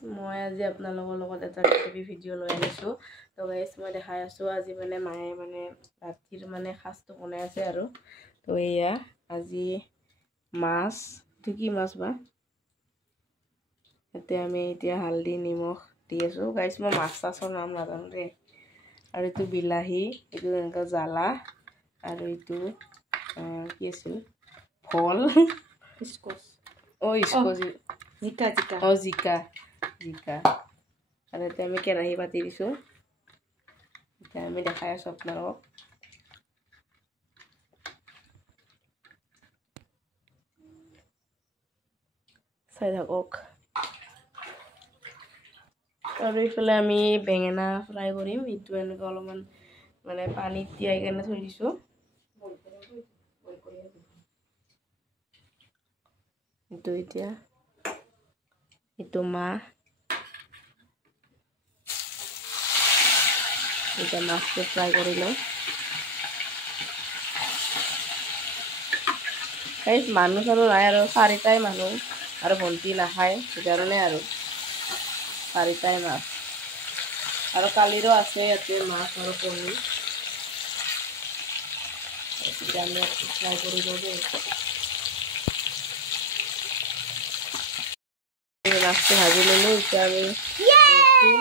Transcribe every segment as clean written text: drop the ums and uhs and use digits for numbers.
মই আজি আপোনালোকৰ লগত এটা ৰেচিপি ভিডিঅ' লৈ আনিছোঁ। তো গাইজ মই দেখাই আছোঁ আজি মানে মায়ে মানে ৰাতিৰ মানে সাজটো বনাই আছে আৰু। তো এয়া আজি মাছ, এইটো কি মাছ বা? ইয়াতে আমি এতিয়া হালধি নিমখ দি আছোঁ। গাইজ মই মাছ চাছৰ নাম নাজানো দেই। আৰু এইটো বিলাহী, এইটো এনেকুৱা জ্বালা, আৰু এইটো কি আছিল ভল, স্কচ, জিকা। আৰু এতিয়া আমি কেৰাহী পাতি দিছোঁ। এতিয়া আমি দেখাই আছোঁ আপোনালোকক। চাই থাকক। আৰু এইফালে আমি বেঙেনা ফ্ৰাই কৰিম। এইটো এনেকৈ অলপমান মানে পানীত তিয়াই কেনে থৈ দিছোঁ। এইটো এতিয়া এইটো মাহ, এতিয়া মাছটো ফ্ৰাই কৰি লওঁ। মানুহ চানুহ নাই আৰু, চাৰিটাই মানুহ আৰু ভণ্টি নাখায়, সেইকাৰণে আৰু চাৰিটাই মাছ। আৰু কালিৰো আছে ইয়াতে মাছ আৰু পনীৰ। এতিয়া আমি ফ্ৰাই কৰি লওঁ দেই। মাছটো ভাজি ল'লোঁ। এতিয়া আমি ৰচুন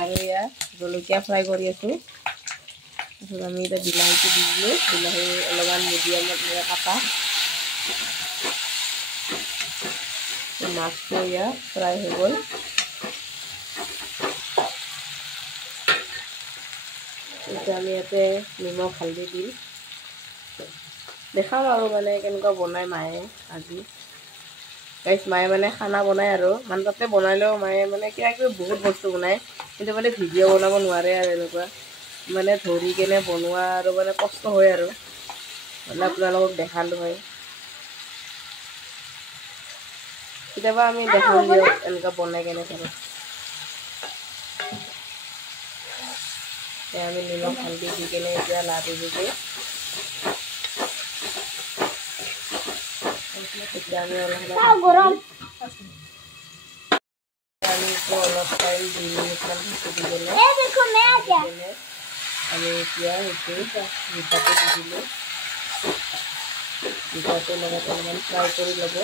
আৰু ইয়াত জলকীয়া ফ্ৰাই কৰি আছোঁ। তাৰপিছত আমি এতিয়া বিলাহীটো দি দিলোঁ। বিলাহী অলপমান মিডিয়ামত কাটা। মাছটো ইয়াত ফ্ৰাই হৈ গ'ল। এতিয়া আমি ইয়াতে নিমখ হালধি দিম। দেখাম আৰু মানে কেনেকুৱা বনাই মায়ে আজি। গাইজ মায়ে মানে খানা বনায় আৰু মানে তাতে বনালেও মায়ে মানে কিবা কিবি বহুত বস্তু বনায়, কিন্তু মানে ভিডিঅ' বনাব নোৱাৰে আৰু এনেকুৱা মানে ধৰি কেনে বনোৱা আৰু মানে কষ্ট হয় আৰু মানে আপোনালোকক দেখালোঁ হয়। কেতিয়াবা আমি দেখাম দিয়ক এনেকুৱা বনাই কেনে ঘৰত। আমি নিমখ হালধি দি কেনে এতিয়া লাৰি দিছোঁ। এতিয়া আমি অলপ টাইম 2 মিনিটমান ঢাকি দি কেনে আমি এতিয়া সেইটো জিকাটো দি দিলোঁ। জিকাটোৰ লগত অলপমান ফ্ৰাই কৰি ল'ব।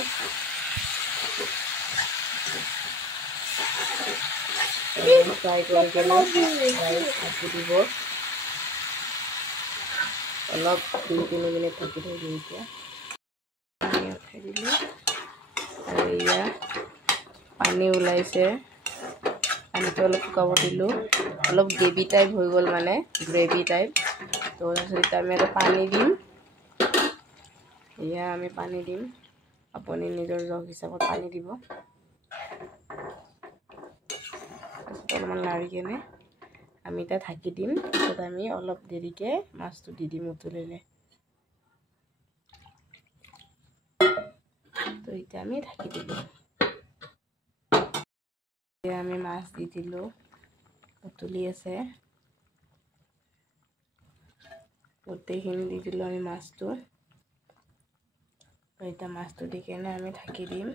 ফ্ৰাই কৰি কেনে ঢাকি দিব। অলপ 2-3 মিনিট ঢাকি থৈ দিওঁ। এতিয়া পানী উঠাই দিলোঁ আৰু এয়া পানী ওলাইছে। পানীটো অলপ শুকাব দিলোঁ। অলপ গ্ৰেভি টাইপ হৈ গ'ল, মানে গ্ৰেভি টাইপ। তো তাৰপিছত এতিয়া আমি আৰু পানী দিম। এয়া আমি পানী দিম। আপুনি নিজৰ জোখ হিচাপত পানী দিব। অলপমান লাৰি কেনে আমি এতিয়া ঢাকি দিম। তাৰপিছত আমি অলপ দেৰিকৈ মাছটো দি দিম উতলিলে। তো এতিয়া আমি ঢাকি দিলোঁ। এতিয়া আমি মাছ দি দিলোঁ, উতলি আছে। গোটেইখিনি দি দিলোঁ আমি মাছটো। তো এতিয়া মাছটো দি কেনে আমি ঢাকি দিম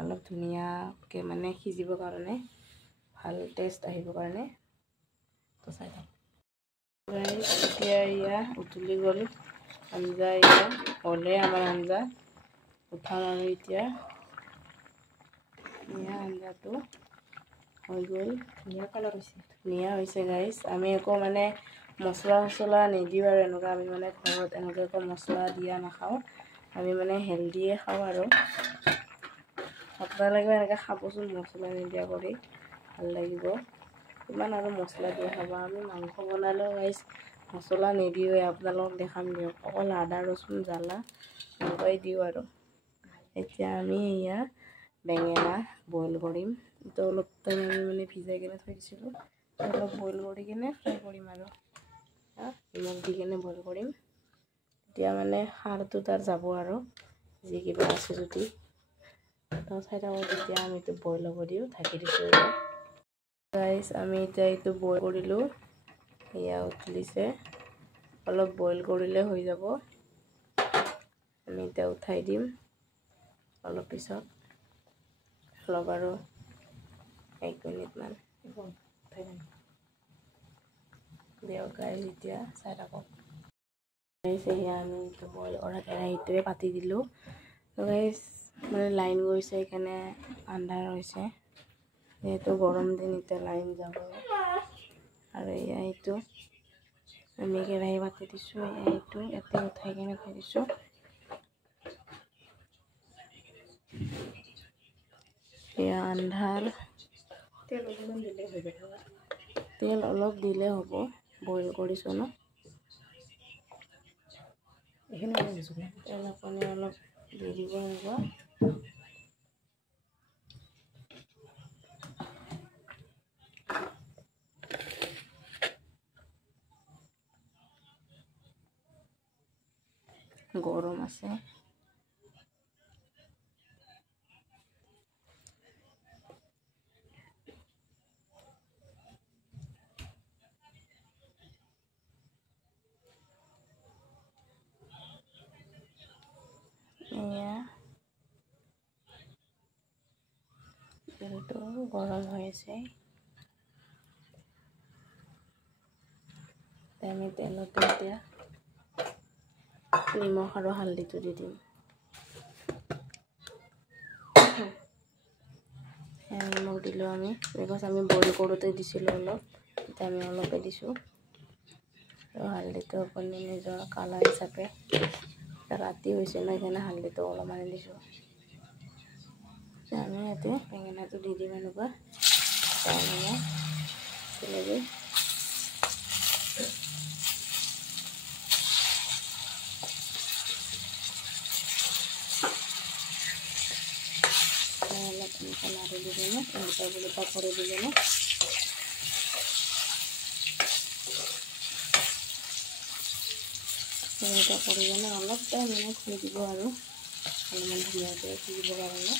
অলপ ধুনীয়াকৈ মানে সিজিবৰ কাৰণে, ভাল টেষ্ট আহিবৰ কাৰণে। তো চাই থাকক। এতিয়া এয়া উতলি গ'ল আঞ্জা। এয়া হ'লে আমাৰ আঞ্জা উঠাম আৰু এতিয়া এয়া আঞ্জাটো হৈ গ'ল। ধুনীয়া কালাৰ হৈছে, ধুনীয়া হৈছে গাইজ। আমি একো মানে মছলা চছলা নিদিওঁ আৰু এনেকুৱা আমি মানে ঘৰত এনেকৈ একো মছলা দিয়া নাখাওঁ। আমি মানে হেল্ডিয়ে খাওঁ আৰু আপোনালোকে এনেকৈ খাবচোন, মছলা নিদিয়া কৰি ভাল লাগিব। ইমান আৰু মছলা দিয়া খাব। আমি মাংস বনালেও গাইজ মছলা নিদিওঁৱে। আপোনালোকক দেখাম দিয়ক, অকল আদা ৰচুন জ্বালা এনেকুৱাই দিওঁ আৰু। এতিয়া আমি এয়া বেঙেনা বইল কৰিম। তো অলপ টাইম আমি মানে ভিজাই কেনে থৈ দিছিলোঁ। অলপ বইল কৰি কেনে ফ্ৰাই কৰিম আৰু নিমখ দি কেনে বইল কৰিম। এতিয়া মানে সাৰটো তাৰ যাব আৰু যি কিবা আছে যদি। তো চাই থাকক। এতিয়া আমি এইটো বইল হ'ব দিওঁ, ঢাকি দিছোঁ। গাইজ আমি এতিয়া এইটো বইল কৰিলোঁ। এয়া উতলিছে। অলপ বইল কৰিলে হৈ যাব। আমি এতিয়া উঠাই দিম অলপ পিছত। অলপ আৰু 1 মিনিটমান দিয়ক গাইজ এতিয়া চাই থাকক গাইজ এয়া আমি এইটো বইল কৰা কেৰাহীটোৱে পাতি দিলোঁ গাইজ মানে লাইন গৈছে সেইকাৰণে আন্ধাৰ হৈছে যিহেতু গৰম দিন এতিয়া লাইন যাব আৰু এয়া এইটো আমি কেৰাহী পাতি দিছোঁ এয়া এইটো ইয়াতে উঠাই কিনে থৈ দিছোঁ এয়া আন্ধাৰ তেল অলপ দিলে হ'ব বইল কৰিছোঁ ন তেল আপুনি অলপ দি দিব লাগিব গৰম আছে এয়া তেলটো গৰম হৈ আছে আমি তেলতে এতিয়া নিমখ আৰু হালধিটো দি দিম নিমখ দিলোঁ আমি বিকজ আমি বইল কৰোঁতে দিছিলোঁ অলপ এতিয়া আমি অলপে দিছোঁ আৰু হালধিটো আপুনি নিজৰ কালাৰ হিচাপে ৰাতি হৈছে ন সেইকাৰণে হালধিটো অলপমান দিছোঁ আমি ইয়াতে বেঙেনাটো দি দিম এনেকুৱা তেনেকৈ অলপ এনেকুৱা লাড়ু দি কিনে এনেকুৱা বুলি পাপৰে দি কিনে এনেকুৱা কৰি কিনে অলপ টাইম থৈ দিব আৰু অলপমান ধুনীয়াকৈ সিজিব কাৰণে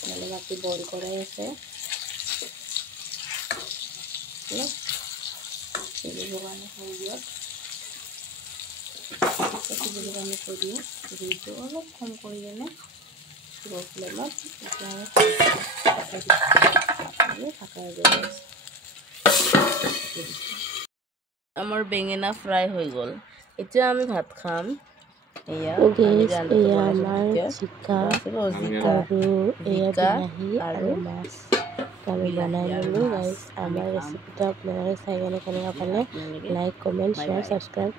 নহ'লে বাকী বইল কৰাই আছে অলপ সিজিবৰ কাৰণে থৈ দিয়ক সিজিবৰ কাৰণে থৈ দিওঁ জুইটো অলপ কম কৰি কিনে লো ফ্লেমত আমাৰ বেঙেনা ফ্ৰাই হৈ গ'ল এতিয়া আমি ভাত খাম এয়া আমাৰ জিকা আৰু মাছ আমি বনাই ল'লো গাইজ আমাৰ ৰেচিপিটো আপোনালোকে চাই কেনে কেনেকুৱা পালে লাইক কমেণ্ট শ্বেয়াৰ ছাবস্ক্ৰাইব